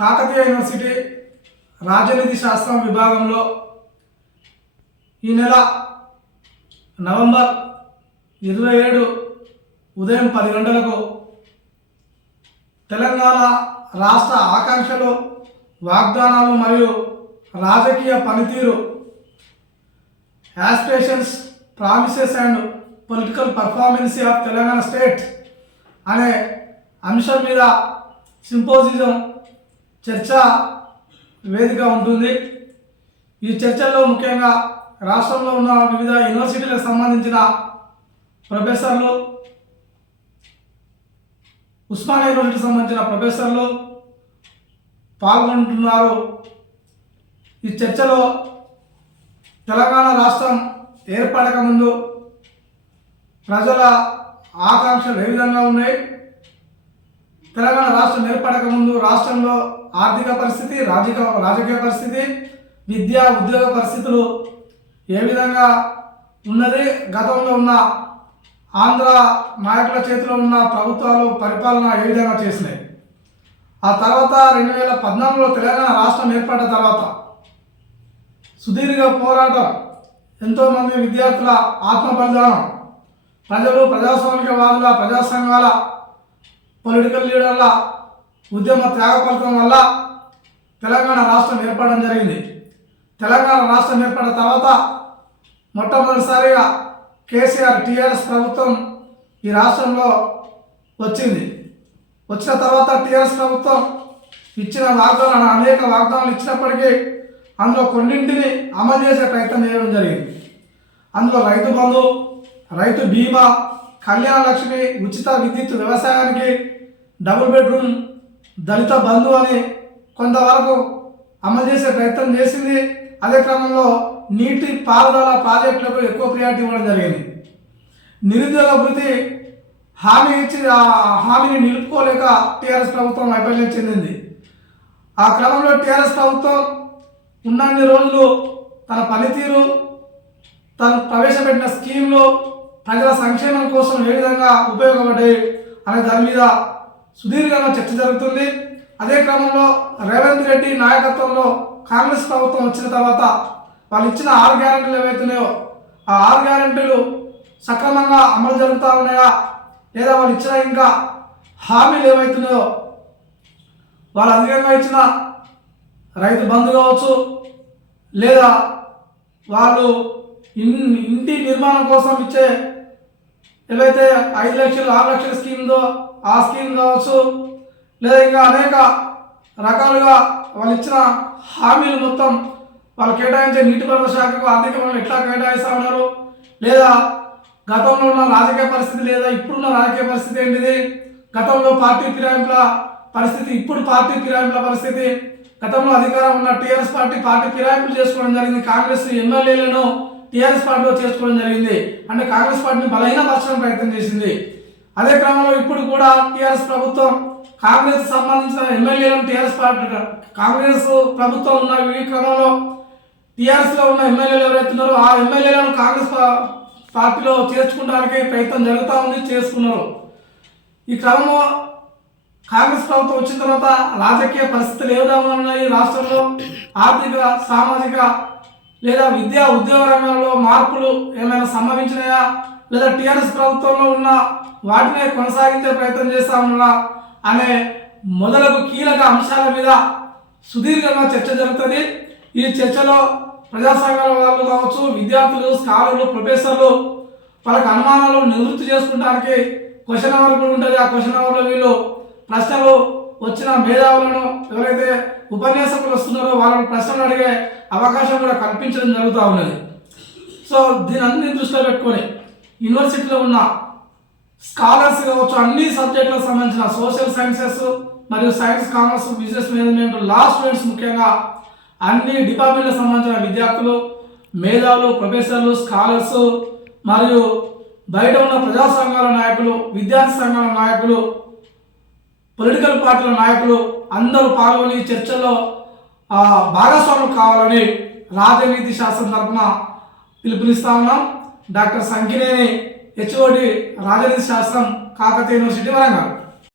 Kakatiya university రాజనీతి శాస్త్రం విభాగంలో ఈ నెల నవంబర్ ఇరవై ఏడు ఉదయం పది గంటలకు తెలంగాణ రాష్ట్ర ఆకాంక్షలు వాగ్దానాలు మరియు రాజకీయ పనితీరు aspirations promises and political performance of Telangana state అనే అంశం మీద సింపోజిజం చర్చ వేదిక ఉంటుంది. ఈ చర్చల్లో ముఖ్యంగా రాష్ట్రంలో ఉన్న వివిధ యూనివర్సిటీలకు సంబంధించిన ప్రొఫెసర్లు ఉస్మానియా యూనివర్సిటీకి సంబంధించిన ప్రొఫెసర్లు పాల్గొంటున్నారు. ఈ చర్చలో తెలంగాణ రాష్ట్రం ఏర్పడక ముందు ప్రజల ఆకాంక్షలు ఏ విధంగా ఉన్నాయి? తెలంగాణ రాష్ట్రం ఏర్పడక ముందు రాష్ట్రంలో ఆర్థిక పరిస్థితి రాజకీయ రాజకీయ పరిస్థితి విద్యా ఉద్యోగ పరిస్థితులు ఏ విధంగా ఉన్నది? గతంలో ఉన్న ఆంధ్ర నాయకుల చేతిలో ఉన్న ప్రభుత్వాలు పరిపాలన ఏ విధంగా చేసినాయి? ఆ తర్వాత రెండు వేల పద్నాలుగులో తెలంగాణ రాష్ట్రం ఏర్పడ్డ తర్వాత సుదీర్ఘ పోరాటం ఎంతోమంది విద్యార్థుల ఆత్మ బలిదానం ప్రజలు ప్రజాస్వామికవాదుల ప్రజా సంఘాల పొలిటికల్ లీడర్ల ఉద్యమ త్యాగఫలితం వల్ల తెలంగాణ రాష్ట్రం ఏర్పడడం జరిగింది. తెలంగాణ రాష్ట్రం ఏర్పడిన తర్వాత మొట్టమొదటిసారిగా కేసీఆర్ టీఆర్ఎస్ ప్రభుత్వం ఈ రాష్ట్రంలో వచ్చింది. వచ్చిన తర్వాత టీఆర్ఎస్ ప్రభుత్వం ఇచ్చిన వాగ్దానాలు అనేక వాగ్దానాలు ఇచ్చినప్పటికీ అందులో కొన్నింటిని అమలు చేసే ప్రయత్నం చేయడం జరిగింది. అందులో రైతు బంధు రైతు బీమా కళ్యాణ లక్ష్మి ఉచిత విద్యుత్ వ్యవసాయానికి డబుల్ బెడ్రూమ్ దళిత బంధు అని కొంతవరకు అమలు చేసే ప్రయత్నం చేసింది. అదే క్రమంలో నీటి పారుదల ప్రాజెక్టులకు ఎక్కువ ప్రియారిటీ ఇవ్వడం జరిగింది. నిరుద్యోగ వృత్తి హామీ ఇచ్చి ఆ హామీని నిలుపుకోలేక టీఆర్ఎస్ ప్రభుత్వం వైఫల్యం చెందింది. ఆ క్రమంలో టీఆర్ఎస్ ప్రభుత్వం ఉన్నన్ని రోజులు తన పనితీరు తను ప్రవేశపెట్టిన స్కీమ్లు ప్రజల సంక్షేమం కోసం ఏ విధంగా ఉపయోగపడ్డాయి అనే దాని మీద సుదీర్ఘంగా చర్చ జరుగుతుంది. అదే క్రమంలో రేవంత్ రెడ్డి నాయకత్వంలో కాంగ్రెస్ ప్రభుత్వం వచ్చిన తర్వాత వాళ్ళు ఇచ్చిన ఆరు గ్యారెంటీలు ఏవైతున్నాయో ఆ ఆరు గ్యారెంటీలు సక్రమంగా అమలు జరుగుతూ ఉన్నాయా? లేదా వాళ్ళు ఇచ్చిన ఇంకా హామీలు ఏవైతున్నాయో వాళ్ళు అధికంగా ఇచ్చిన రైతు బంధు కావచ్చు లేదా వాళ్ళు ఇన్ ఇంటి నిర్మాణం కోసం ఇచ్చే ఏవైతే ఐదు లక్షలు ఆరు లక్షల స్కీమ్ ఉందో ఆ స్కీమ్ కావచ్చు లేదా ఇంకా అనేక రకాలుగా వాళ్ళు ఇచ్చిన హామీలు మొత్తం వాళ్ళు కేటాయించే నీటిపారుదల శాఖకు ఆర్థికంగా ఎట్లా కేటాయిస్తా ఉన్నారు? లేదా గతంలో ఉన్న రాజకీయ పరిస్థితి లేదా ఇప్పుడున్న రాజకీయ పరిస్థితి ఏంటిది? గతంలో పార్టీ ఫిరాయింపుల పరిస్థితి ఇప్పుడు పార్టీ ఫిరాయింపుల పరిస్థితి. గతంలో అధికారం ఉన్న టీఆర్ఎస్ పార్టీ పార్టీ ఫిరాయింపులు చేసుకోవడం జరిగింది. కాంగ్రెస్ ఎమ్మెల్యేలను టీఆర్ఎస్ పార్టీలో చేసుకోవడం జరిగింది. అంటే కాంగ్రెస్ పార్టీని బలహీనపరచడం ప్రయత్నం చేసింది. అదే క్రమంలో ఇప్పుడు కూడా టీఆర్ఎస్ ప్రభుత్వం కాంగ్రెస్ సంబంధించిన ఎమ్మెల్యేలను టీఆర్ఎస్ పార్టీ కాంగ్రెస్ ప్రభుత్వం ఉన్న ఈ క్రమంలో టీఆర్ఎస్లో ఉన్న ఎమ్మెల్యేలు ఎవరైతున్నారో ఆ ఎమ్మెల్యేలను కాంగ్రెస్ పార్టీలో చేర్చుకోవడానికి ప్రయత్నం జరుగుతూ ఉంది చేసుకున్నారు. ఈ క్రమంలో కాంగ్రెస్ ప్రభుత్వం వచ్చిన తర్వాత రాజకీయ పరిస్థితులు ఏ విధంగా ఉన్నాయి? రాష్ట్రంలో ఆర్థిక సామాజిక లేదా విద్యా ఉద్యోగ రంగంలో మార్పులు ఏమైనా సంభవించినాయా? లేదా టీఆర్ఎస్ ప్రభుత్వంలో ఉన్న వాటినే కొనసాగించే ప్రయత్నం చేస్తా అనే మొదలగు కీలక అంశాల మీద సుదీర్ఘంగా చర్చ జరుగుతుంది. ఈ చర్చలో ప్రజా సంఘాల వాళ్ళు కావచ్చు విద్యార్థులు స్కాలర్లు ప్రొఫెసర్లు వాళ్ళకి అనుమానాలు నివృత్తి చేసుకుంటానికి క్వశ్చన్ అవర్ కూడా ఉంటుంది. ఆ క్వశ్చన్ అవర్లో వీళ్ళు ప్రశ్నలు వచ్చిన మేధావులను ఎవరైతే ఉపన్యాసకులు వస్తున్నారో వాళ్ళని ప్రశ్నలు అడిగే అవకాశం కూడా కల్పించడం జరుగుతూ ఉన్నది. సో దీని అన్ని దృష్టిలో పెట్టుకొని యూనివర్సిటీలో ఉన్న స్కాలర్స్ కావచ్చు అన్ని సబ్జెక్టులకు సంబంధించిన సోషల్ సైన్సెస్ మరియు science commerce business management law students ముఖ్యంగా అన్ని డిపార్ట్మెంట్లకు సంబంధించిన విద్యార్థులు మేధావులు ప్రొఫెసర్లు స్కాలర్స్ మరియు బయట ఉన్న ప్రజా సంఘాల నాయకులు విద్యార్థి సంఘాల నాయకులు పొలిటికల్ పార్టీల నాయకులు అందరూ పాల్గొని చర్చల్లో భాగస్వాములు కావాలని రాజనీతి శాస్త్రం తరఫున పిలుపునిస్తా ఉన్నాం. డాక్టర్ సంకినేని హెచ్ఓడి రాజనీతి శాస్త్రం కాకతీయ యూనివర్సిటీ వరంగల్